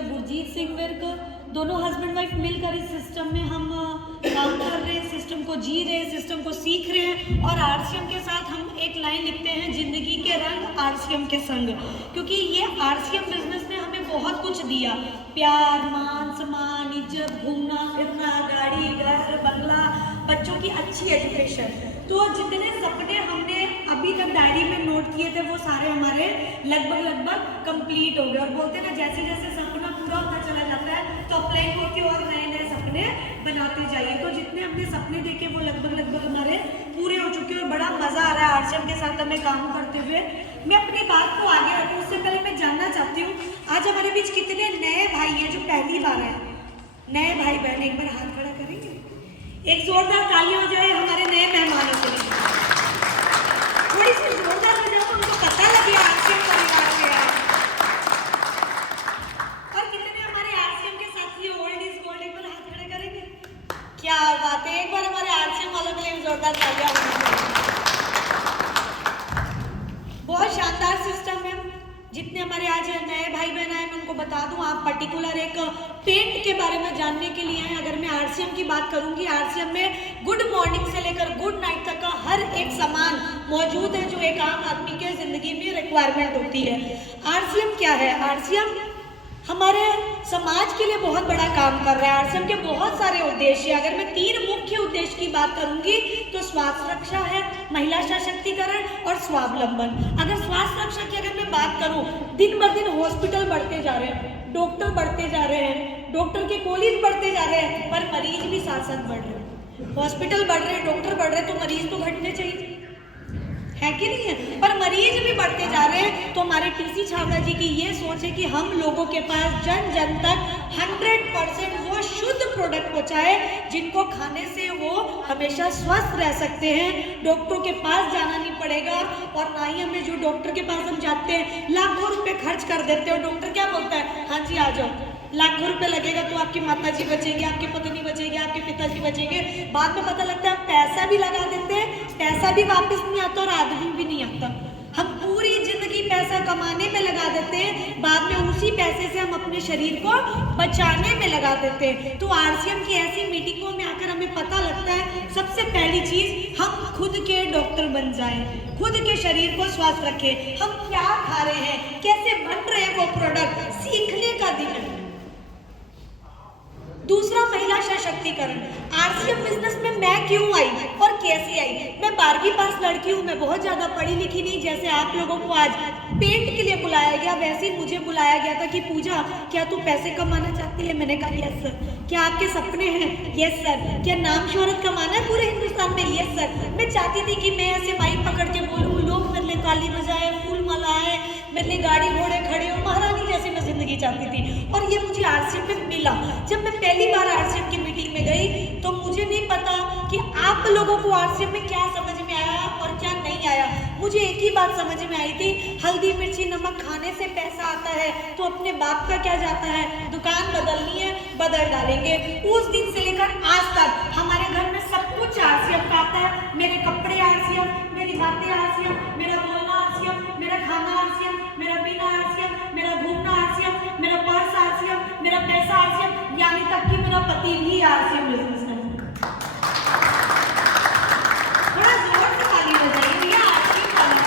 Mister Gurjeet Singh Virk, दोनों husband wife मिलकर इस सिस्टम में हम काम कर रहे हैं, सिस्टम को जी रहे हैं, सिस्टम को सीख रहे हैं। और आरसीएम के साथ हम एक लाइन लिखते हैं, जिंदगी के रंग आरसीएम के संग, क्योंकि ये आरसीएम बिजनेस ने हमें बहुत कुछ दिया, प्यार, मान सम्मान, इज्जत, घूमना फिरना, गाड़ी, घर, बंगला, बच्चों की अच्छी एजुकेशन। तो जितने सपने हमने अभी तक डायरी में नोट किए थे वो सारे हमारे लगभग कंप्लीट हो गए। और बोलते ना, जैसे जैसे सपना पूरा होता चला जाता है तो अप्लाई होके और नए नए सपने बनाते जाइए। तो जितने हमने सपने देखे वो लगभग हमारे पूरे हो चुके हैं और बड़ा मजा आ रहा है आरसीएम के साथ हमें काम करते हुए। मैं अपनी बात को आगे रखूं उससे पहले मैं जानना चाहती हूँ, आज हमारे बीच कितने नए भाई हैं जो पहली बार आए? नए भाई बहन एक बार हाथ खड़ा करेंगे? एक जोरदार ताली हो जाए हमारे नए मेहमानों के लिए। थोड़ी सी जोरदार हो जाए तो उनको पता लगे आरसीएम परिवार से है। और कितने हमारे आरसीएम के साथी ओल्ड इज गोल्ड, एक बार हाथ खड़े करेंगे? क्या बात है, एक बार हमारे आरसीएम वालों के लिए जोरदार तालियां होनी चाहिए। बहुत शानदार सिस्टम है। जितने हमारे आज नए भाई बहन आए, मैं उनको बता दूं, आप पर्टिकुलर एक पेंट के बारे में जानने के लिए हैं। अगर मैं आरसीएम की बात करूंगी, आरसीएम में गुड मॉर्निंग से लेकर गुड नाइट तक का हर एक सामान मौजूद है जो एक आम आदमी के जिंदगी में रिक्वायरमेंट होती है। आरसीएम क्या है? आरसीएम हमारे समाज के लिए बहुत बड़ा काम कर रहा है। आरसीएम के बहुत सारे उद्देश्य, अगर मैं 3 मुख्य उद्देश्य की बात करूंगी तो स्वास्थ्य रक्षा है, महिला सशक्तिकरण और स्वावलंबन। अगर स्वास्थ्य रक्षा की अगर मैं बात करूं, दिन ब दिन हॉस्पिटल बढ़ते जा रहे हैं, डॉक्टर बढ़ते जा रहे हैं, डॉक्टर के कॉलेज बढ़ते जा रहे हैं, पर मरीज भी साथ साथ बढ़ रहे हैं। हॉस्पिटल बढ़ रहे हैं, डॉक्टर बढ़ रहे हैं, तो मरीज तो घटने चाहिए, है कि नहीं है? पर मरीज भी बढ़ते जा रहे हैं। तो हमारे टीसी छावड़ा जी की ये सोच है कि हम लोगों के पास जन जन तक 100% वो शुद्ध प्रोडक्ट पहुंचाए जिनको खाने से वो हमेशा स्वस्थ रह सकते हैं, डॉक्टरों के पास जाना नहीं पड़ेगा। और ना ही हमें, जो डॉक्टर के पास हम जाते हैं लाखों रुपए खर्च कर देते हो, डॉक्टर क्या बोलता है, हाँ जी आ जाओ, लाखों रुपए लगेगा तो आपकी माता जी बचेगी, आपकी पत्नी बचेगी, आपके पिताजी बचेंगे। बाद में पता लगता है हम पैसा भी लगा देते हैं, पैसा भी वापस नहीं आता और आदमी भी नहीं आता। हम पूरी जिंदगी पैसा कमाने में लगा देते हैं, बाद में उसी पैसे से हम अपने शरीर को बचाने में लगा देते हैं। तो आरसीएम की ऐसी मीटिंगों में आकर हमें पता लगता है, सबसे पहली चीज हम खुद के डॉक्टर बन जाएं, खुद के शरीर को स्वस्थ रखें। हम क्या खा रहे हैं, कैसे बन रहे हैं वो प्रोडक्ट, सीखने का दिन है। दूसरा, महिला सशक्तिकरण। आरसीएम बिजनेस में मैं क्यों आई और कैसे आई? मैं 12वीं पास लड़की हूँ, मैं बहुत ज्यादा पढ़ी लिखी नहीं। जैसे आप लोगों को आज पेंट के लिए बुलाया गया, वैसे ही मुझे बुलाया गया था कि पूजा क्या तू पैसे कमाना चाहती है? मैंने कहा यस सर। क्या आपके सपने हैं? Yes sir. क्या नाम शोहरत कमाना है पूरे हिंदुस्तान में? Yes sir. मैं चाहती थी कि मैं ऐसे माइक पकड़ के बोलूँ, लोग मेरे लिए ताली बजाए, फूल मालाएं, मेरे लिए गाड़ी घोड़े खड़े हो, महारानी जैसी मैं जिंदगी चाहती थी। और ये मुझे आरसीएम में मिला। जब मैं पहली बार आरसीएम की मीटिंग में गई तो मुझे नहीं पता कि आप लोगों को आरसीएम में क्या समझ में आया और क्या नहीं आया। मुझे एक ही बात समझ में आई थी, हल्दी मिर्ची नमक खाने से पैसा आता है तो अपने बाप का क्या जाता है, दुकान बदलनी है बदल डालेंगे। उस दिन से लेकर आज तक हमारे घर में सब कुछ आरसीएम का आता है। मेरे कपड़े आरसीएम, मेरी बातें आरसीएम, मेरा बोलना आरसीएम, मेरा खाना आरसीएम, मेरा पीना आरसीएम, मेरा घूमना आरसीएम, मेरा पर्स आरसीएम, मेरा पैसा आरसीएम, यानी तक कि मेरा पति भी आरसीएम बिजनेस है। थोड़ा जोर से ताली बजाइए भैया, आरसीएम वाला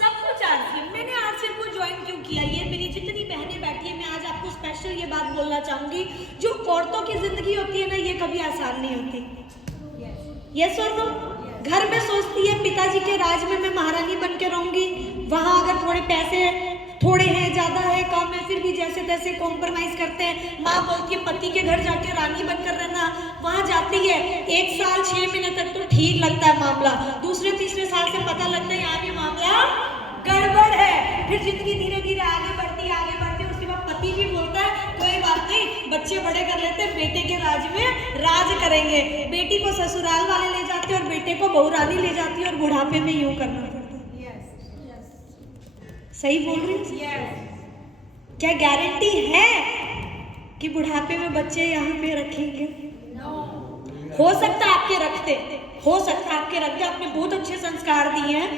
सब कुछ आरसीएम। मैंने आरसीएम को ज्वाइन क्यों किया, ये मेरी जितनी बहनें बैठी है, मैं आज आपको स्पेशल ये बात बोलना चाहूंगी, जो औरतों की जिंदगी होती है ना, ये कभी आसान नहीं होती। यस और नो? घर में सोचती है पिताजी के राज में मैं महारानी बन के रहूंगी, वहां अगर थोड़े पैसे थोड़े हैं, ज्यादा है, कम है, फिर भी जैसे तैसे कॉम्प्रोमाइज करते हैं। माँ बोलती है पति के घर जाके रानी बनकर रहना, वहां जाती है 1 साल 6 महीने तक तो ठीक लगता है मामला, दूसरे तीसरे साल से पता लगता है यहाँ भी मामला गड़बड़ है। फिर जिंदगी धीरे धीरे आगे बढ़ती, उसके बाद पति भी बोलता है कोई बात नहीं, बच्चे बड़े कर लेते हैं, बेटे के राज में राज करेंगे। बेटी को ससुराल वाले ले जाते और बेटे को बहू रानी ले जाती और बुढ़ापे में यूं करना पड़ता है। सही बोल रही हूँ? क्या गारंटी है कि बुढ़ापे में बच्चे यहाँ पे रखेंगे? हो सकता है आपके रखते, आपने बहुत अच्छे संस्कार दिए हैं,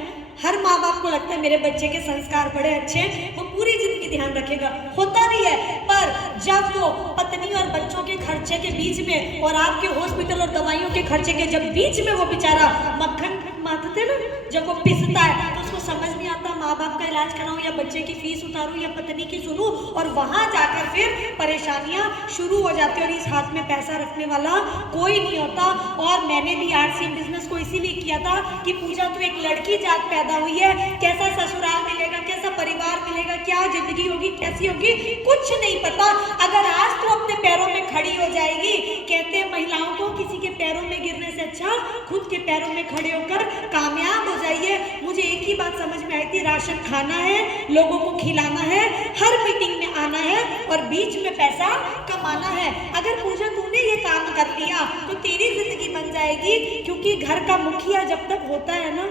हर माँ बाप को लगता है मेरे बच्चे के संस्कार बड़े अच्छे हैं, वो पूरी जिंदगी ध्यान रखेगा, होता नहीं है। पर जब वो पत्नी और बच्चों के खर्चे के बीच में और आपके हॉस्पिटल और दवाइयों के खर्चे के जब बीच में वो बेचारा मक्खन माथते ना, जब वो पिसता है तो उसको समझ नहीं आता माँ बाप का इलाज कराऊं या बच्चे की फीस उतारूं या पत्नी की सुनूं, और वहां जाकर फिर परेशानियां शुरू हो जाती है। और इस हाथ में पैसा रखने वाला कोई नहीं होता। और मैंने भी RCM बिजनेस को इसीलिए किया था कि पूजा तू एक लड़की जात पैदा हुई है, कैसा ससुराल मिलेगा, कैसा परिवार मिलेगा, क्या जिंदगी होगी, कैसी होगी, कुछ नहीं पता। अगर आज तू अपने पैरों में खड़ी हो जाएगी, कहते हैं महिलाओं को किसी के पैरों में गिरने से अच्छा खुद के पैरों में खड़े होकर कामयाब हो जाइए। मुझे एक ही बात समझ में आई थी, राशन खाना है, लोगों को खिलाना है, हर मीटिंग में आना है और बीच में पैसा कमाना है। अगर पूजा तूने ये काम कर लिया तो तेरी जिंदगी बन जाएगी, क्योंकि घर का मुखिया जब तक होता है ना,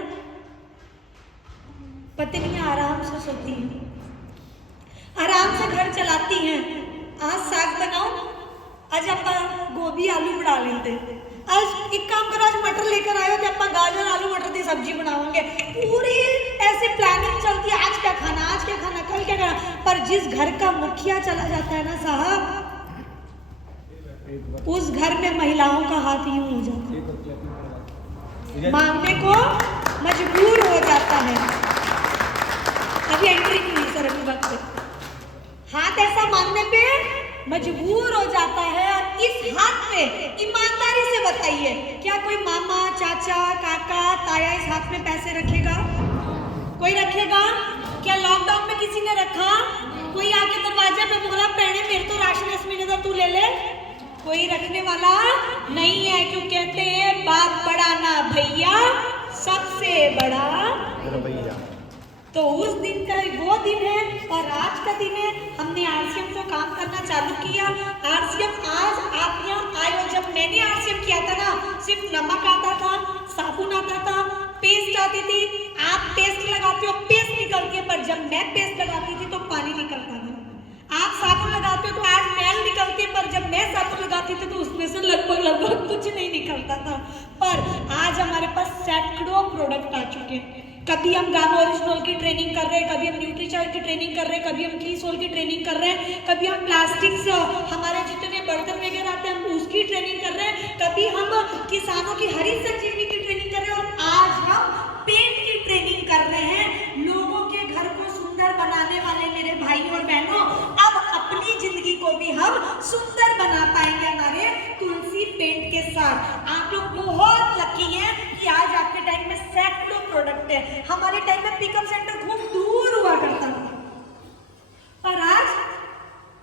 पत्नियां आराम से सोती हैं, आराम से घर चलाती हैं। आज साग बनाओ, आज आप गोभी आलू बना लेते, आज एक काम करो, आज मटर लेकर आयो तो आप गाजर आलू मटर की सब्जी बनाओगे। पूरी ऐसे प्लानिंग चलती है, आज क्या खाना, आज क्या खाना, कल क्या खाना। पर जिस घर का मुखिया चला जाता है ना साहब, उस घर में महिलाओं का हाथ यूं हो जाता है, मांगने को मजबूर हो जाता है। अभी एंट्री नहीं हुई सर, अभी वक्त हाथ ऐसा मांगने पे मजबूर हो जाता है। और इस हाथ में ईमानदारी से बताइए, क्या कोई मामा, चाचा, काका, ताया इस हाथ में पैसे रखेगा? कोई रखेगा? क्या लॉकडाउन में किसी ने रखा? कोई आके दरवाजे पे बोला पहने मेरे तो राशन इस महीने का तू ले ले? कोई रखने वाला नहीं है। क्यों कहते हैं बाप बड़ा ना भैया, सबसे बड़ा भैया। तो उस दिन का वो दिन है और आज का दिन है। हमने RCM को काम करना चालू किया। RCM आज आप यहाँ आए हो, जब मैंने RCM किया था ना, सिर्फ नमक आता था, साबुन आता था, पेस्ट आती थी। आप पेस्ट लगाते हो, पेस्ट निकलती है, पर जब मैं पेस्ट लगाती थी तो पानी निकलता था। आप साबुन लगाते हो तो आज मैल निकलती है, पर जब मैं साबुन लगाती थी तो उसमें से लगभग कुछ नहीं निकलता था। पर आज हमारे पास सैकड़ों प्रोडक्ट आ चुके हैं। कभी हम गामा ओरिजिनल की ट्रेनिंग कर रहे हैं, कभी हम न्यूट्रीचार्ज की ट्रेनिंग कर रहे हैं, कभी हम कीसोल की ट्रेनिंग कर रहे हैं, कभी हम प्लास्टिक्स हमारे जितने बर्तन वगैरह आते हैं हम उसकी ट्रेनिंग कर रहे हैं, कभी हम किसानों की हरी संजीवनी की ट्रेनिंग कर रहे हैं, और आज हम पेंट की ट्रेनिंग कर रहे हैं। लोगों के घर को सुंदर बनाने वाले मेरे भाई और बहनों, अब अपनी जिंदगी को भी हम सुंदर बना पाएंगे हमारे तुलसी पेंट के साथ। आप लोग बहुत लकी हैं कि आज आपके टाइम में सैकड़ों प्रोडक्ट है। हमारे टाइम में पिकअप सेंटर खूब दूर हुआ करता था, पर आज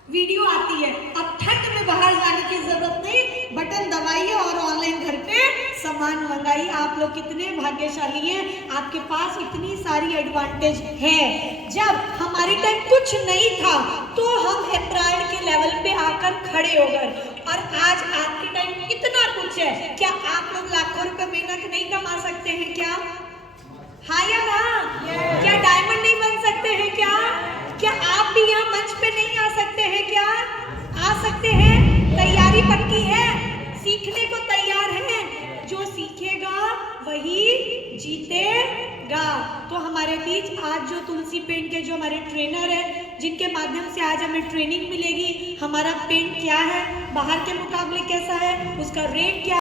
वीडियो आती है। अब ठंड में बाहर जाने की जरूरत नहीं, बटन दबाइए और ऑनलाइन घर पे सामान मंगाइए। आप लोग कितने भाग्यशाली हैं, आपके पास इतनी सारी एडवांटेज है। जब हमारे टाइम कुछ नहीं था तो हम एम्प्लॉयड के लेवल पे आकर खड़े हो गए, और आज आपके टाइम में इतना कुछ है। क्या आप लोग लाखों रुपए महीना नहीं कमा सकते हैं क्या? हाँ या ना? क्या डायमंड नहीं बन सकते हैं क्या? क्या आप भी यहाँ मंच पे नहीं आ सकते हैं क्या? आ सकते हैं। तैयारी पक्की है, सीखने को तैयार है। जो सीखेगा वही जीतेगा। तो हमारे बीच आज जो तुलसी पेंट के जो हमारे ट्रेनर है, जिनके माध्यम से आज हमें ट्रेनिंग मिलेगी, हमारा पेंट क्या है, बाहर के मुकाबले कैसा है, उसका रेट क्या